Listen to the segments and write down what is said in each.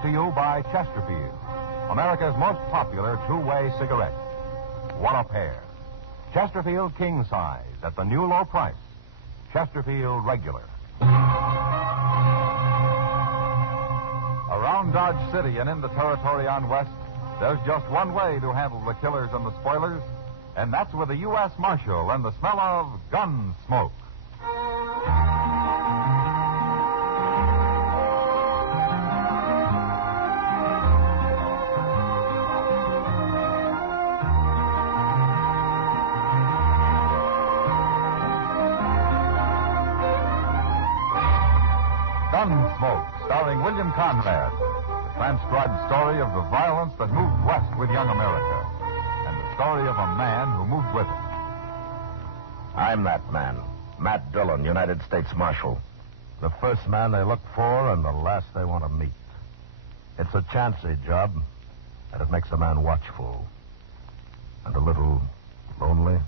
Brought to you by Chesterfield, America's most popular two-way cigarette. What a pair. Chesterfield King Size at the new low price. Chesterfield Regular. Around Dodge City and in the territory on West, there's just one way to handle the killers and the spoilers, and that's with a U.S. Marshal and the smell of Gunsmoke. Gunsmoke, starring William Conrad, the transcribed story of the violence that moved west with young America, and the story of a man who moved with it. I'm that man, Matt Dillon, United States Marshal. The first man they look for and the last they want to meet. It's a chancy job, and it makes a man watchful and a little lonely.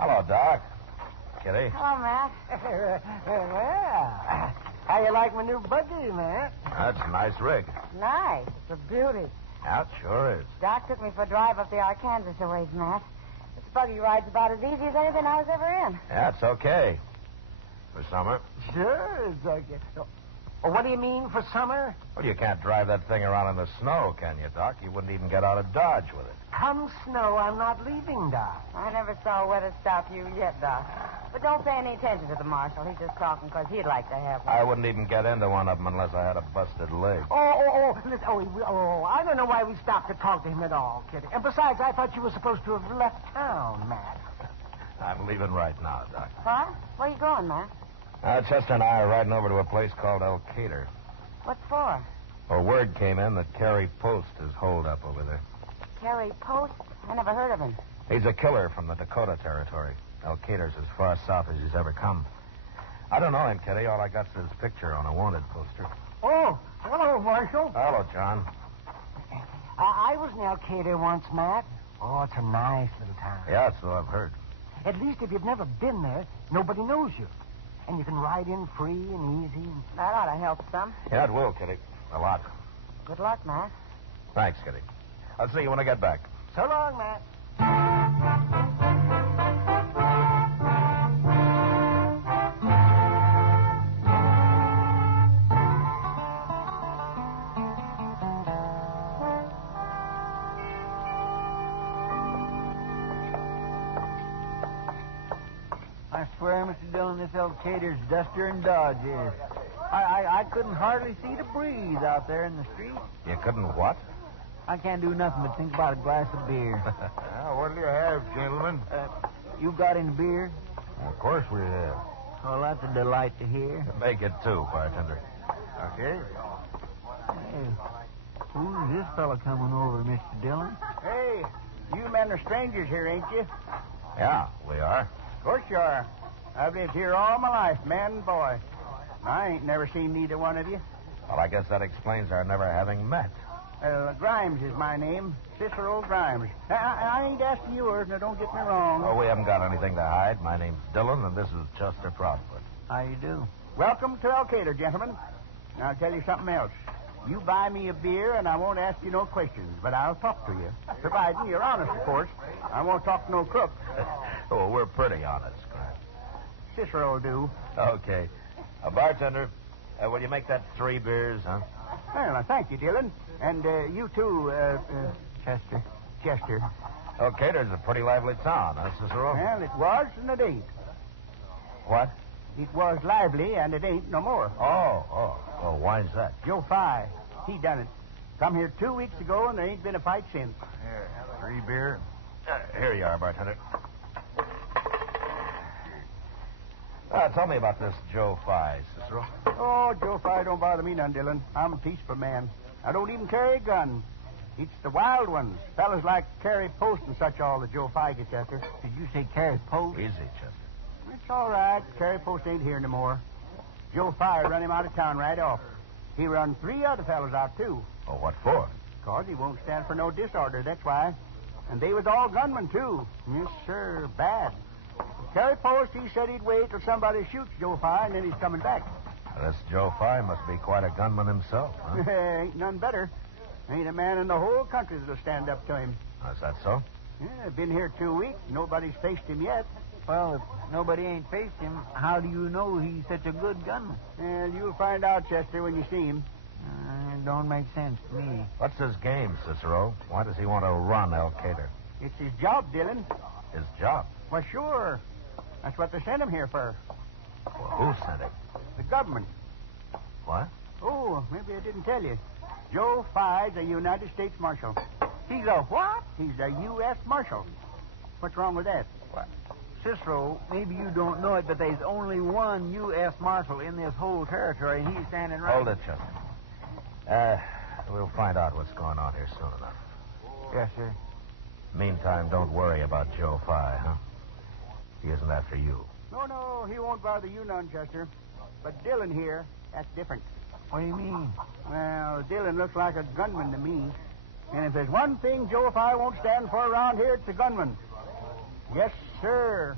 Hello, Doc. Kitty. Hello, Matt. Well, how you like my new buggy, Matt? That's a nice rig. Nice. It's a beauty. Yeah, it sure is. Doc took me for a drive up the Arkansas a ways, Matt. This buggy ride's about as easy as anything I was ever in. Yeah, it's okay. For summer. Sure, it's okay. Oh, what do you mean for summer? Well, you can't drive that thing around in the snow, can you, Doc? You wouldn't even get out of Dodge with it. Come snow, I'm not leaving, Doc. I never saw a wetter stop you yet, Doc. But don't pay any attention to the marshal. He's just talking because he'd like to have one. I wouldn't even get into one of them unless I had a busted leg. Listen, I don't know why we stopped to talk to him at all, Kitty. And besides, I thought you were supposed to have left town, Matt. I'm leaving right now, Doc. What? Where you going, Matt? Chester and I are riding over to a place called Alcater. What for? Well, word came in that Kerry Post is holed up over there. Kerry Post? I never heard of him. He's a killer from the Dakota Territory. Alcater's as far south as he's ever come. I don't know him, Kitty. All I got's his picture on a wanted poster. Oh, hello, Marshal. Hello, John. I was in Alcater once, Matt. Oh, it's a nice little town. Yeah, so I've heard. At least if you've never been there, nobody knows you. And you can ride in free and easy. And... That ought to help some. Yeah, it will, Kitty. A lot. Good luck, Matt. Thanks, Kitty. I'll see you when I get back. So long, Matt. I swear, Mr. Dillon, this Alcater's duster and Dodge is. I couldn't hardly see to breathe out there in the street. You couldn't what? I can't do nothing but think about a glass of beer. What'll you have, gentlemen? You got any beer? Of course we have. Well, that's a delight to hear. Make it two, bartender. Okay. Hey, who's this fella coming over, Mr. Dillon? Hey, you men are strangers here, ain't you? Yeah, we are. Of course you are. I've lived here all my life, man and boy. I ain't never seen neither one of you. Well, I guess that explains our never having met. Grimes is my name. Cicero Grimes. I ain't asking yours, now don't get me wrong. Oh, we haven't got anything to hide. My name's Dillon, and this is Chester Proudfoot. How you do? Welcome to Alcater, gentlemen. Now, I'll tell you something else. You buy me a beer, and I won't ask you no questions, but I'll talk to you. Providing you're honest, of course. I won't talk to no crook. Oh, we're pretty honest, Grimes. Cicero will do. Okay. Bartender, will you make that 3 beers, huh? Well, thank you, Dillon. And you too, Chester. Chester. Alcater's a pretty lively town, huh, Cicero? Well, it was and it ain't. What? It was lively and it ain't no more. Oh, why's that? Joe Feige, he done it. Come here 2 weeks ago and there ain't been a fight since. Here, 3 beer. Here you are, bartender. Tell me about this Joe Feige, Cicero. Oh, Joe Feige don't bother me none, Dillon. I'm a peaceful man. I don't even carry a gun. It's the wild ones, fellas like Kerry Post and such all that Joe Feige, Chester. Did you say Kerry Post? Easy, Chester. It's all right. Kerry Post ain't here no more. Joe Feige run him out of town right off. He run 3 other fellas out, too. Oh, what for? 'Cause he won't stand for no disorder, that's why. And they was all gunmen, too. Yes, sir, bad. Kerry Post, he said he'd wait till somebody shoots Joe Feige, and then he's coming back. This Joe Feige must be quite a gunman himself, huh? Ain't none better. Ain't a man in the whole country that'll stand up to him. Is that so? Yeah, been here 2 weeks. Nobody's faced him yet. Well, if nobody ain't faced him, how do you know he's such a good gunman? And you'll find out, Chester, when you see him. It don't make sense to me. What's his game, Cicero? Why does he want to run Alcater? It's his job, Dillon. His job? Well, sure. That's what they sent him here for. Well, who sent him? The government. What? Oh, maybe I didn't tell you. Joe Feige's a United States Marshal. He's a what? He's a U.S. Marshal. What's wrong with that? What? Cicero, maybe you don't know it, but there's only one U.S. Marshal in this whole territory, and he's standing right... Hold it, Chester. We'll find out what's going on here soon enough. Yes, sir. Meantime, don't worry about Joe Feige, huh? He isn't after you. No, he won't bother you none, Chester. But Dillon here, that's different. What do you mean? Well, Dillon looks like a gunman to me. And if there's one thing Joe Feige won't stand for around here, it's a gunman. Yes, sir.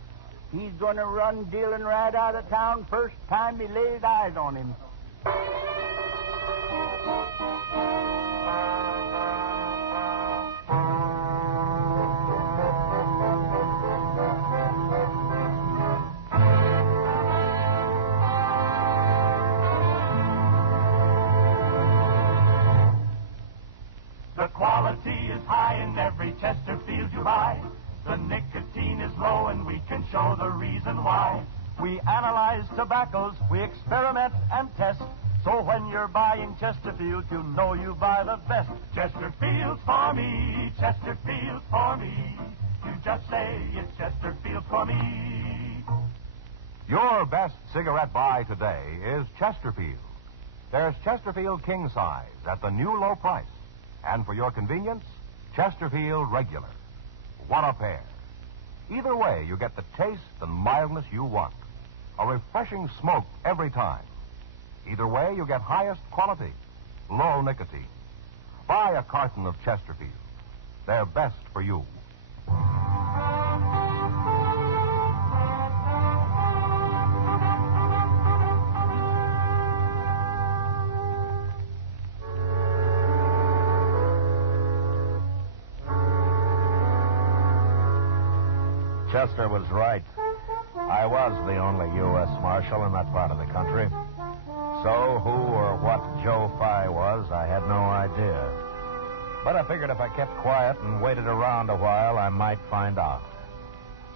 He's going to run Dillon right out of town first time he lays eyes on him. The quality is high in every Chesterfield you buy. The nicotine is low and we can show the reason why. We analyze tobaccos, we experiment and test. So when you're buying Chesterfield, you know you buy the best. Chesterfield's for me, Chesterfield's for me. You just say it's Chesterfield for me. Your best cigarette buy today is Chesterfield. There's Chesterfield King Size at the new low price. And for your convenience, Chesterfield Regular. What a pair. Either way, you get the taste and mildness you want. A refreshing smoke every time. Either way, you get highest quality, low nicotine. Buy a carton of Chesterfield. They're best for you. Chester was right. I was the only U.S. Marshal in that part of the country. So who or what Joe Feige was, I had no idea. But I figured if I kept quiet and waited around a while, I might find out.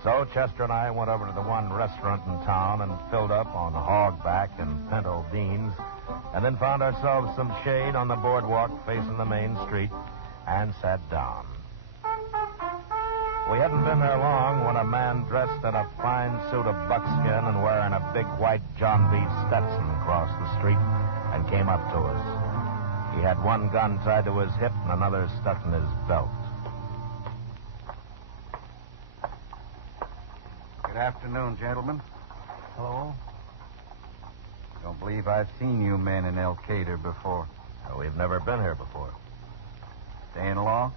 So Chester and I went over to the one restaurant in town and filled up on hogback and pinto beans, and then found ourselves some shade on the boardwalk facing the main street and sat down. We hadn't been there long when a man dressed in a fine suit of buckskin and wearing a big white John B. Stetson crossed the street and came up to us. He had one gun tied to his hip and another stuck in his belt. Good afternoon, gentlemen. Hello? Don't believe I've seen you men in Alcater before. We've never been here before. Staying along?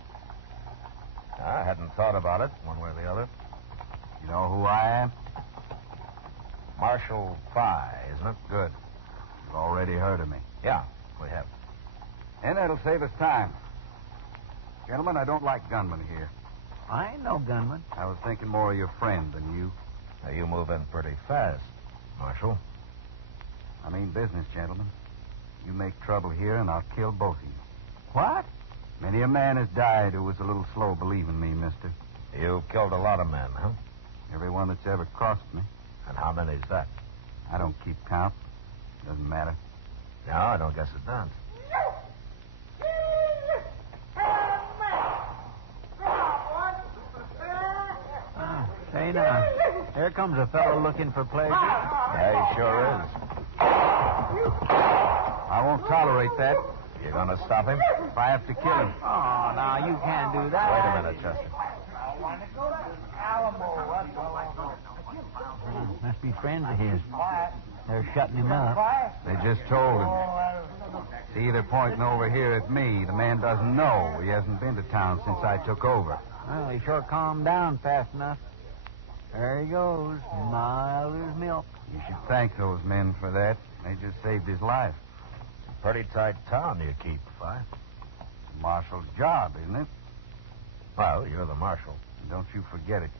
I hadn't thought about it, one way or the other. You know who I am? Marshal Feige, isn't it? Good. You've already heard of me. Yeah, we have. And that'll save us time. Gentlemen, I don't like gunmen here. I ain't no gunman. I was thinking more of your friend than you. Now, you move in pretty fast, Marshal. I mean business, gentlemen. You make trouble here, and I'll kill both of you. What? Many a man has died who was a little slow believing me, mister. You've killed a lot of men, huh? Every one that's ever crossed me. And how many's that? I don't keep count. Doesn't matter. No, I don't guess it does. Say now, here comes a fellow looking for pleasure. Yeah, he sure is. I won't tolerate that. You gonna stop him? If I have to kill him. Oh, now you can't do that. Wait a minute, Chester. Must be friends of his. They're shutting him up. They just told him. See, they're pointing over here at me. The man doesn't know. He hasn't been to town since I took over. Well, he sure calmed down fast enough. There he goes, mild as milk. You should thank those men for that. They just saved his life. Pretty tight town you keep, Fi. Marshal's job, isn't it? Well, you're the marshal. And don't you forget it,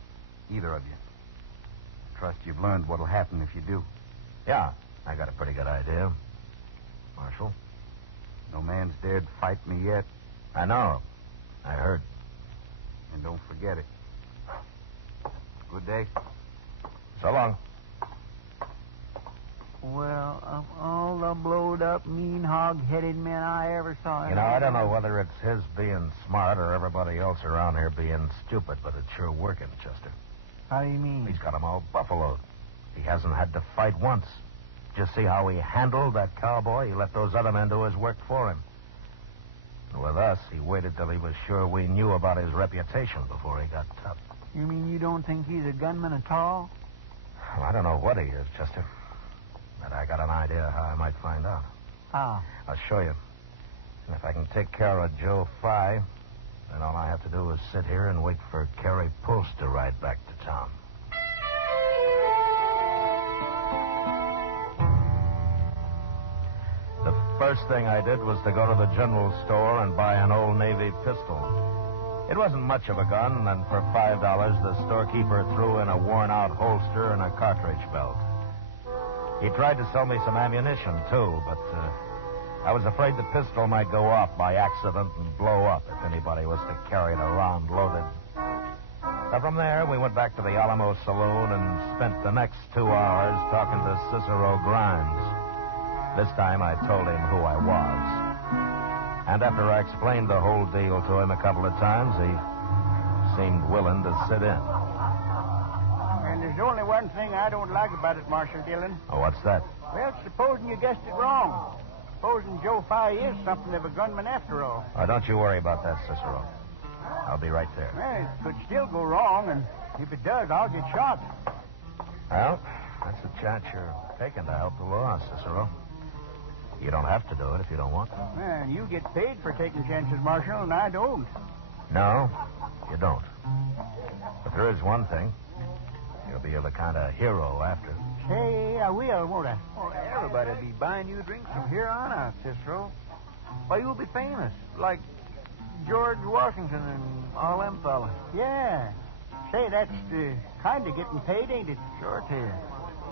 either of you. Trust you've learned what'll happen if you do. Yeah, I got a pretty good idea. Marshal? No man's dared fight me yet, I know. I heard. and don't forget it. Good day. So long. Well, of all the blowed-up, mean, hog-headed men I ever saw... You know, I don't know whether it's his being smart or everybody else around here being stupid, but it's sure working, Chester. How do you mean? He's got 'em all buffaloed. He hasn't had to fight once. Just see how he handled that cowboy? He let those other men do his work for him. And with us, he waited till he was sure we knew about his reputation before he got tough. You mean you don't think he's a gunman at all? Well, I don't know what he is, Chester. But I got an idea how I might find out. How? I'll show you. And if I can take care of Joe Feige, then all I have to do is sit here and wait for Kerry Post to ride back to town. The first thing I did was to go to the general store and buy an old Navy pistol. It wasn't much of a gun, and for $5, the storekeeper threw in a worn-out holster and a cartridge belt. He tried to sell me some ammunition, too, but I was afraid the pistol might go off by accident and blow up if anybody was to carry it around loaded. So from there, we went back to the Alamo Saloon and spent the next 2 hours talking to Cicero Grimes. This time I told him who I was. And after I explained the whole deal to him a couple of times, he seemed willing to sit in. And there's only one thing I don't like about it, Marshal Dillon. Oh, what's that? Well, supposing you guessed it wrong. Supposing Joe Feige is something of a gunman after all. Oh, don't you worry about that, Cicero. I'll be right there. Well, it could still go wrong, and if it does, I'll get shot. Well, that's a chance you're taking to help the law, Cicero. You don't have to do it if you don't want to. Well, you get paid for taking chances, Marshal, and I don't. No, you don't. But there is one thing. You'll be the kind of hero after. Say, I will, won't I? Well, everybody'll be buying you drinks from here on out, Cicero. Why, you'll be famous, like George Washington and all them fellas. Yeah. Say, that's kind of getting paid, ain't it? Sure it is.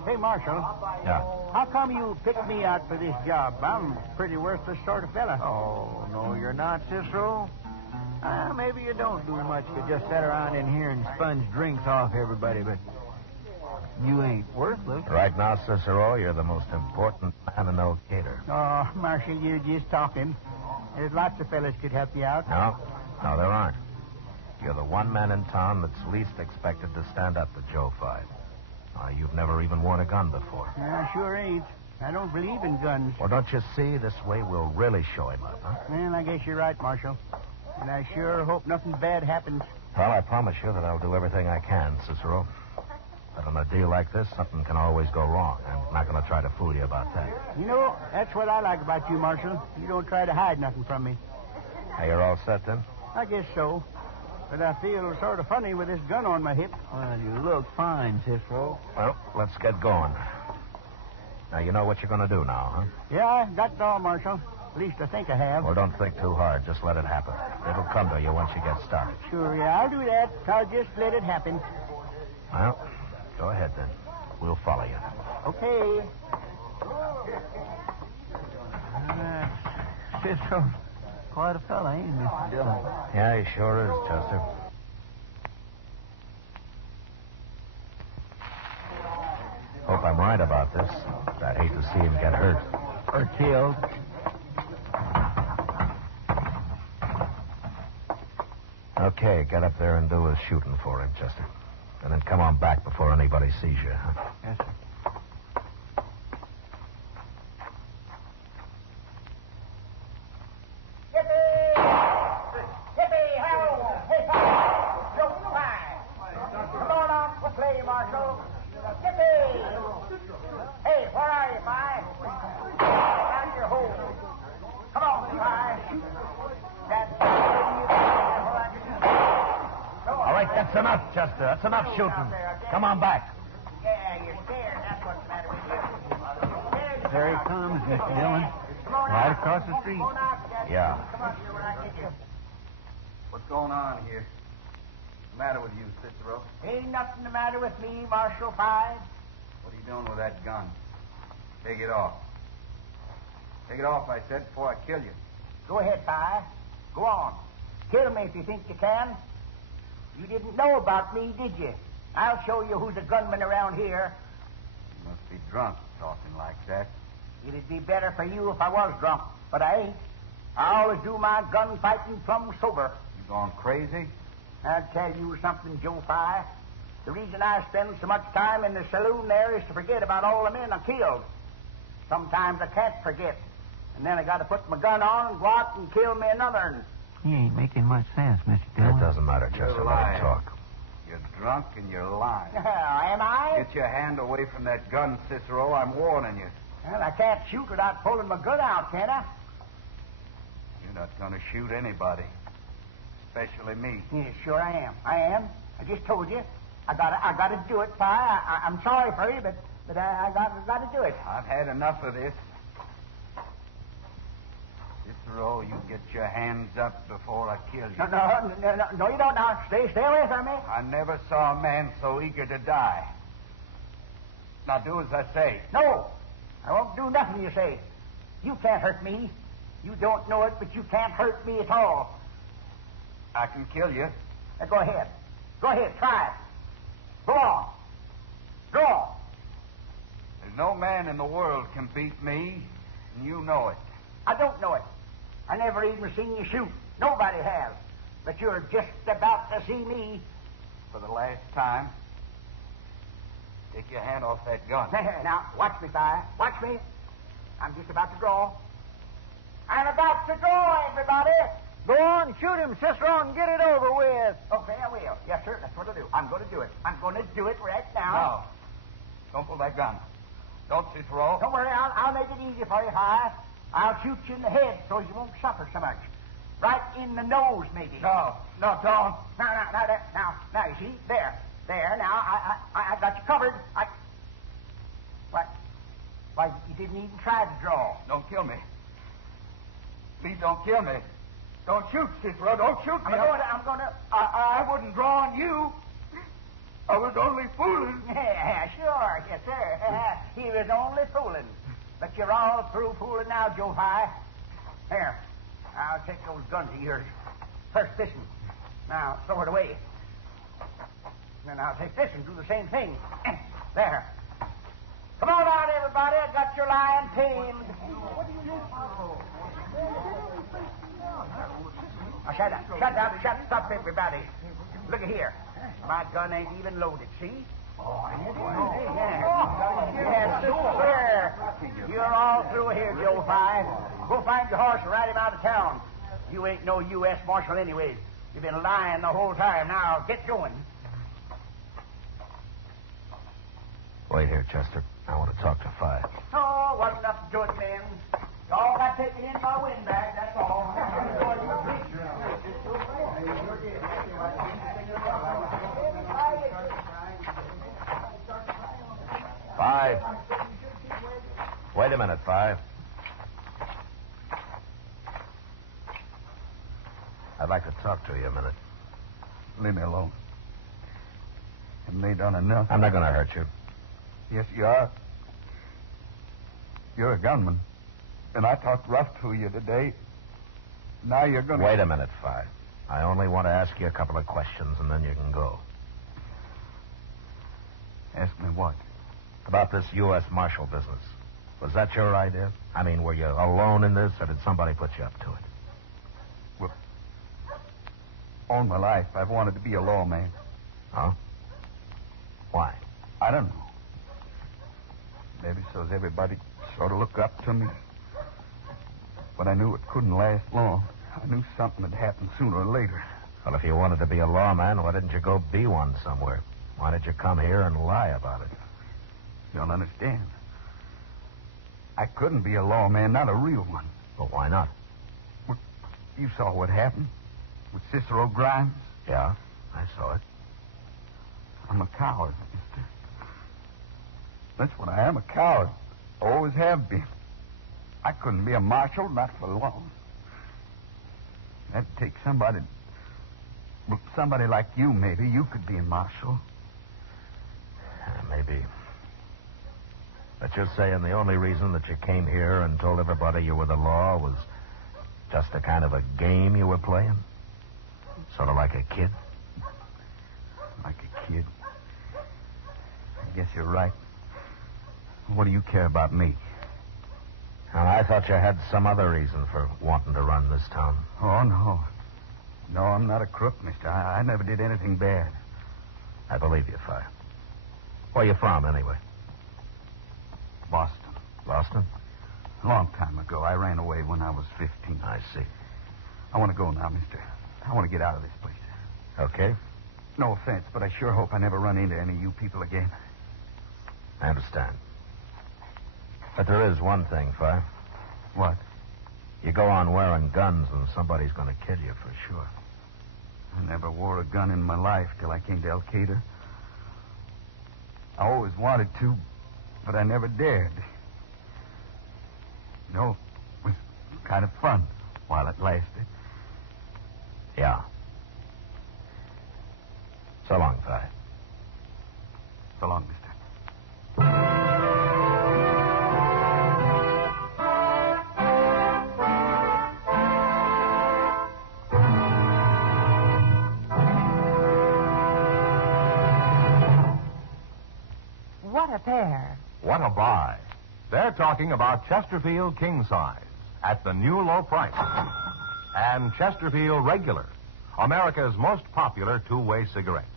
Hey, Marshal, Yeah. how come you picked me out for this job? I'm a pretty worthless sort of fella. Oh, no, you're not, Cicero. Maybe you don't do much but just sit around in here and sponge drinks off everybody, but you ain't worthless. Right now, Cicero, you're the most important man in Alcater. Oh, Marshal, you're just talking. There's lots of fellas could help you out. No, there aren't. You're the one man in town that's least expected to stand up to Joe Feige. You've never even worn a gun before. I sure ain't. I don't believe in guns. Well, don't you see? This way we'll really show him up, huh? Well, I guess you're right, Marshal. And I sure hope nothing bad happens. Well, I promise you that I'll do everything I can, Cicero. But on a deal like this, something can always go wrong. I'm not going to try to fool you about that. You know, that's what I like about you, Marshal. You don't try to hide nothing from me. Now, you're all set, then? I guess so. But I feel sort of funny with this gun on my hip. Well, you look fine, Cicero. Well, let's get going. Now, you know what you're going to do now, huh? Yeah, I got it all, Marshal. At least I think I have. Well, don't think too hard. Just let it happen. It'll come to you once you get started. Sure, yeah, I'll do that. I'll just let it happen. Well, go ahead, then. We'll follow you. Okay. Cicero, quite a fella, ain't he, Mr. Dillon? Yeah, he sure is, Chester. Hope I'm right about this. I'd hate to see him get hurt. Or killed. Okay, get up there and do a shooting for him, Chester. And then come on back before anybody sees you, huh? Yes, sir. That's enough, Chester. That's enough shooting. Come on back. Yeah, you're scared. That's what's the matter with you. There he comes, Mr. Dillon. Right across the street. Yeah. What's going on here? What's the matter with you, Cicero? Ain't nothing the matter with me, Marshal Five. What are you doing with that gun? Take it off. Take it off, I said, before I kill you. Go ahead, Five. Go on. Kill me if you think you can. You didn't know about me, did you? I'll show you who's a gunman around here. You must be drunk talking like that. It'd be better for you if I was drunk, but I ain't. I always do my gunfighting plumb sober. You gone crazy? I'll tell you something, Joe Five. The reason I spend so much time in the saloon there is to forget about all the men I killed. Sometimes I can't forget. And then I got to put my gun on and go out and kill me another. And He ain't making much sense, Mr. Dillon. It doesn't matter, Chester. You're Let him lying. talk. You're drunk and you're lying. Am I? Get your hand away from that gun, Cicero. I'm warning you. Well, I can't shoot without pulling my gun out, can I? You're not going to shoot anybody. Especially me. Yes, sure I am. I am. I just told you. I gotta do it, Pie. I'm sorry for you, but I gotta do it. I've had enough of this. Cicero, you get your hands up before I kill you. No, you don't now. Stay away from me. I never saw a man so eager to die. Now do as I say. No, I won't do nothing you say. You can't hurt me. You don't know it, but you can't hurt me at all. I can kill you. Now, go ahead. Go ahead, try it. Go on. Draw. There's no man in the world can beat me, and you know it. I don't know it. I never even seen you shoot. Nobody has. But you're just about to see me. For the last time, take your hand off that gun. Now, watch me, Fire. Watch me. I'm just about to draw. I'm about to draw, everybody. Go on, shoot him, Cicero, and get it over with. Okay, I will. Yes, sir. That's what I'll do. I'm going to do it. I'm going to do it right now. No. Don't pull that gun. Don't, Cicero. Don't worry. I'll make it easy for you, Fire. I'll shoot you in the head so you won't suffer so much. Right in the nose, maybe. No, don't. Now, you see? There. Now, I got you covered. Why, you didn't even try to draw. Don't kill me. Please don't kill me. Don't shoot, Cicero. Don't shoot me. I'm going to... I wouldn't draw on you. I was only fooling. Yeah, sure. Yes, sir. He was only fooling. But you're all through fooling now, Joe High. Here, I'll take those guns of yours. First this one. Now, throw it away. Then I'll take this and do the same thing. There. Come on out, everybody. I got your lion tamed. Now, shut up, everybody. Look at here. My gun ain't even loaded, see? Yes, sir. You're all through here, Joe Five. Go find your horse and ride him out of town. You ain't no U.S. Marshal anyways. You've been lying the whole time. Now, get going. Wait here, Chester. I want to talk to Five. Oh, wasn't enough to do it, men. Y'all got taken in by windbag, that's all. Five. Wait a minute, Five. I'd like to talk to you a minute. Leave me alone. Haven't they done enough? I'm not going to hurt you. Yes, you are. You're a gunman. And I talked rough to you today. Now you're going to... Wait a minute, Five. I only want to ask you a couple of questions, and then you can go. Ask me what? About this U.S. Marshal business. Was that your idea? I mean, were you alone in this, or did somebody put you up to it? Well, all my life, I've wanted to be a lawman. Huh? Why? I don't know. Maybe so's everybody sort of look up to me. But I knew it couldn't last long. I knew something would happen sooner or later. Well, if you wanted to be a lawman, why didn't you go be one somewhere? Why did you come here and lie about it? You don't understand. I couldn't be a lawman, not a real one. Well, why not? Well, you saw what happened with Cicero Grimes. Yeah, I saw it. I'm a coward, mister. That's what I am, a coward. Always have been. I couldn't be a marshal, not for long. That'd take somebody like you, maybe. You could be a marshal. Maybe. But you're saying the only reason that you came here and told everybody you were the law was just a kind of a game you were playing? Sort of like a kid? Like a kid? I guess you're right. What do you care about me? And I thought you had some other reason for wanting to run this town. Oh, no. No, I'm not a crook, mister. I never did anything bad. I believe you, Fi. Where you from, anyway? Boston. Boston? A long time ago. I ran away when I was 15. I see. I want to go now, mister. I want to get out of this place. Okay. No offense, but I sure hope I never run into any of you people again. I understand. But there is one thing, Fi. What? You go on wearing guns and somebody's going to kill you for sure. I never wore a gun in my life till I came to Alcater. I always wanted to, but I never dared. You know, it was kind of fun while it lasted. Yeah. So long, Fi. So long, mister. What a pair. What a buy. They're talking about Chesterfield King Size at the new low price. And Chesterfield Regular, America's most popular two-way cigarette.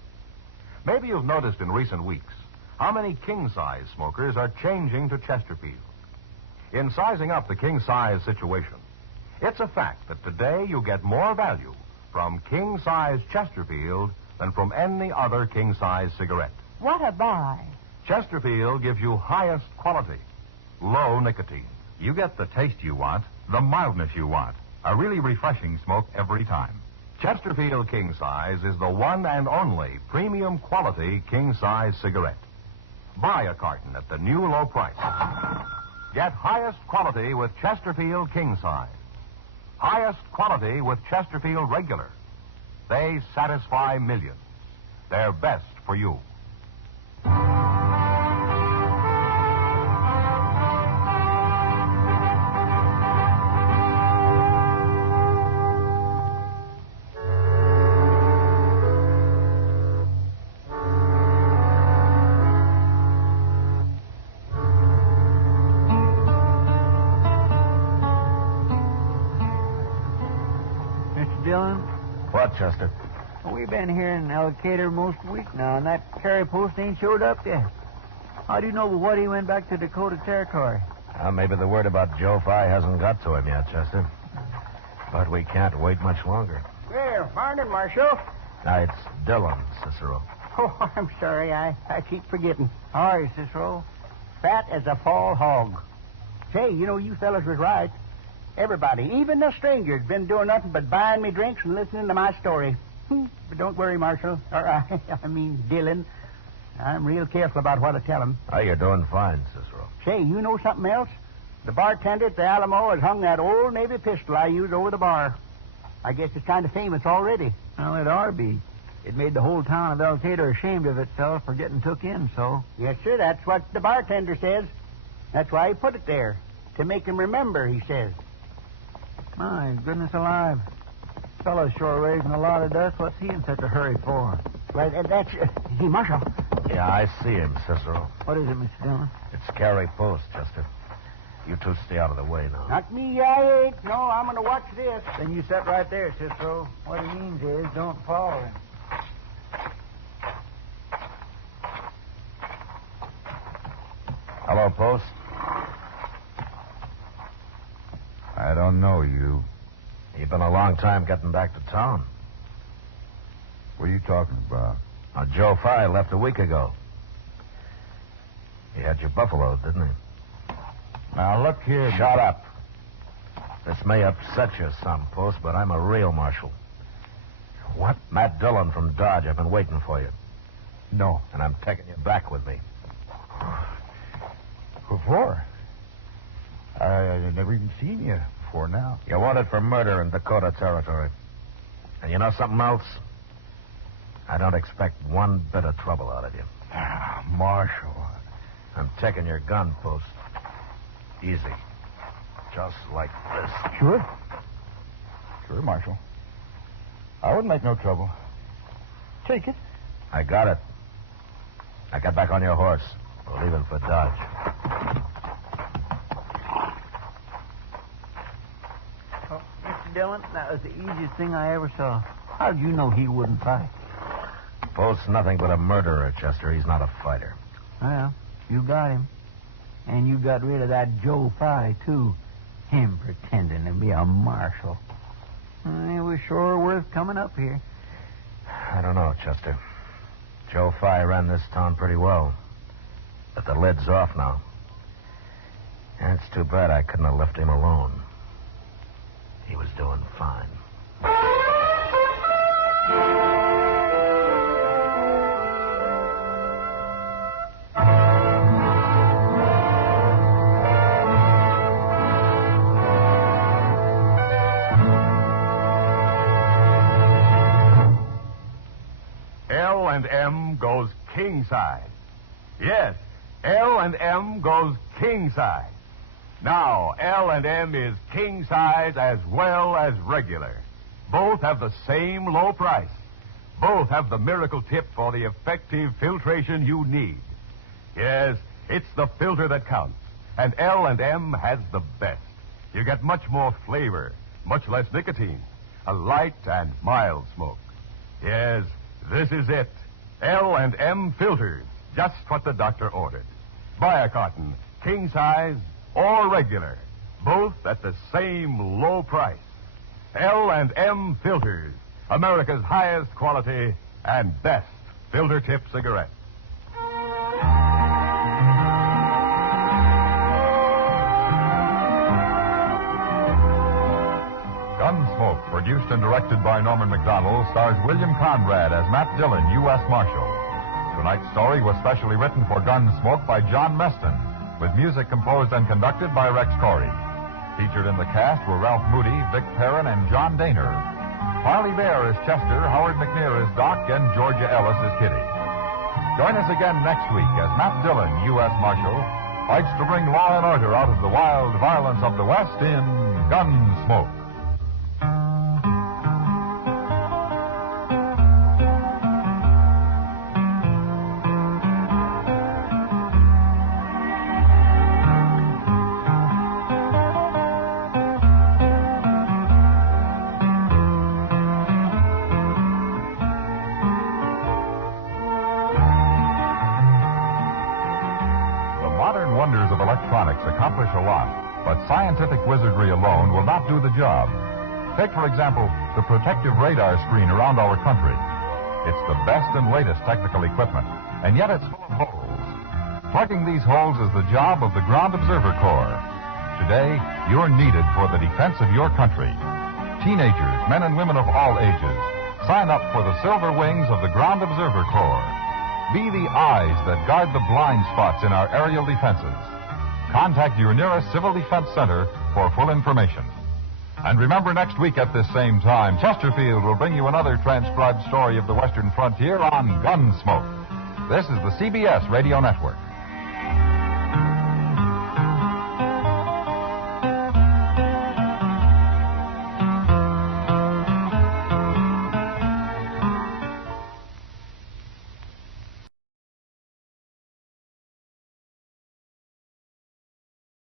Maybe you've noticed in recent weeks how many king-size smokers are changing to Chesterfield. In sizing up the king-size situation, it's a fact that today you get more value from king-size Chesterfield than from any other king-size cigarette. What a buy. Chesterfield gives you highest quality, low nicotine. You get the taste you want, the mildness you want. A really refreshing smoke every time. Chesterfield King Size is the one and only premium quality king-size cigarette. Buy a carton at the new low price. Get highest quality with Chesterfield King Size. Highest quality with Chesterfield Regular. They satisfy millions. They're best for you. Dillon? What, Chester? We've been here in Alcater most week now, and that Kerry post ain't showed up yet. How do you know what he went back to Dakota Territory? Maybe the word about Joe Fi hasn't got to him yet, Chester. But we can't wait much longer. Well, morning, Marshal. It's Dillon, Cicero. Oh, I'm sorry. I keep forgetting. How are you, Cicero? Fat as a fall hog. Say, you know, you fellas was right. Everybody, even the strangers, been doing nothing but buying me drinks and listening to my story. But don't worry, Marshal. Or, I mean, Dillon. I'm real careful about what I tell them. Oh, you're doing fine, Cicero. Say, you know something else? The bartender at the Alamo has hung that old Navy pistol I used over the bar. I guess it's kind of famous already. Well, it ought to be. It made the whole town of Alcater ashamed of itself for getting took in, so. Yes, sir, that's what the bartender says. That's why he put it there. To make him remember, he says. My goodness alive. Fellow's sure raising a lot of dust. What's he in such a hurry for? Well, that's... Hey, Marshal. Yeah, I see him, Cicero. What is it, Mr. Dillon? It's Kerry Post, Chester. You two stay out of the way now. Not me, I ain't. No, I'm going to watch this. Then you sit right there, Cicero. What he means is don't follow him. Hello, Post. I don't know you. You've been a long time getting back to town. What are you talking about? Now, Joe Fi left a week ago. He had you buffaloed, didn't he? Now, look here. Shut up. This may upset you some, Post, but I'm a real marshal. What? Matt Dillon from Dodge. I've been waiting for you. No. And I'm taking you back with me. What for? I've never even seen you before now. You're wanted for murder in Dakota Territory. And you know something else? I don't expect one bit of trouble out of you. Marshal. I'm taking your gun, Post. Easy. Just like this. Sure. Sure, Marshal. I wouldn't make no trouble. Take it. I got it. Now get back on your horse. We're leaving for Dodge. Oh, Mr. Dillon, that was the easiest thing I ever saw. How'd you know he wouldn't fight? Post's nothing but a murderer, Chester. He's not a fighter. Well, you got him. And you got rid of that Joe Feige, too. Him pretending to be a marshal. It was sure worth coming up here. I don't know, Chester. Joe Feige ran this town pretty well. But the lid's off now. And it's too bad I couldn't have left him alone. He was doing fine. L&M goes king size. Yes, L&M goes king size. Now, L&M is king size as well as regular. Both have the same low price. Both have the miracle tip for the effective filtration you need. Yes, it's the filter that counts. And L&M has the best. You get much more flavor, much less nicotine, a light and mild smoke. Yes, this is it. L&M filters, just what the doctor ordered. Buy a carton, king size or regular, both at the same low price. L&M filters, America's highest quality and best filter tip cigarette. Gunsmoke, produced and directed by Norman Macdonnell, stars William Conrad as Matt Dillon, U.S. Marshal. Tonight's story was specially written for Gunsmoke by John Meston, with music composed and conducted by Rex Corey. Featured in the cast were Ralph Moody, Vic Perrin, and John Daner. Harley Bear is Chester, Howard McNear is Doc, and Georgia Ellis is Kitty. Join us again next week as Matt Dillon, U.S. Marshal, fights to bring law and order out of the wild violence of the West in Gunsmoke. Accomplish a lot, but scientific wizardry alone will not do the job. Take, for example, the protective radar screen around our country. It's the best and latest technical equipment, and yet it's full of holes. Plugging these holes is the job of the Ground Observer Corps. Today, you're needed for the defense of your country. Teenagers, men and women of all ages, sign up for the Silver Wings of the Ground Observer Corps. Be the eyes that guard the blind spots in our aerial defenses. Contact your nearest Civil Defense Center for full information. And remember, next week at this same time, Chesterfield will bring you another transcribed story of the Western frontier on Gunsmoke. This is the CBS Radio Network.